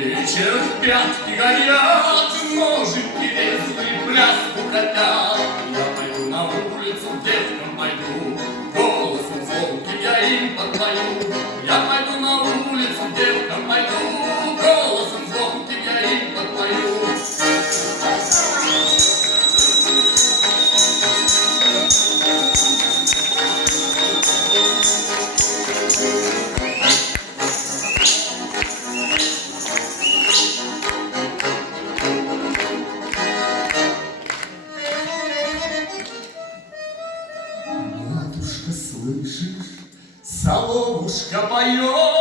Вечер в пятки горят, ножики резвые пляску хотят. Я пойду на улицу, к девкам пойду, голосом звонким я им подпою. Я пойду на улицу, к девкам пойду, голосом звонким я им подпою. Слышишь, соловушка поет.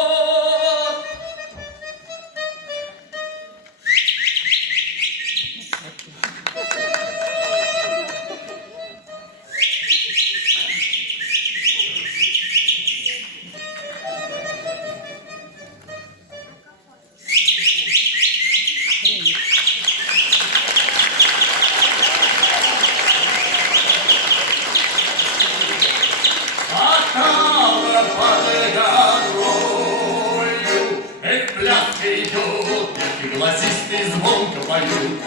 Голосистый звонко поют.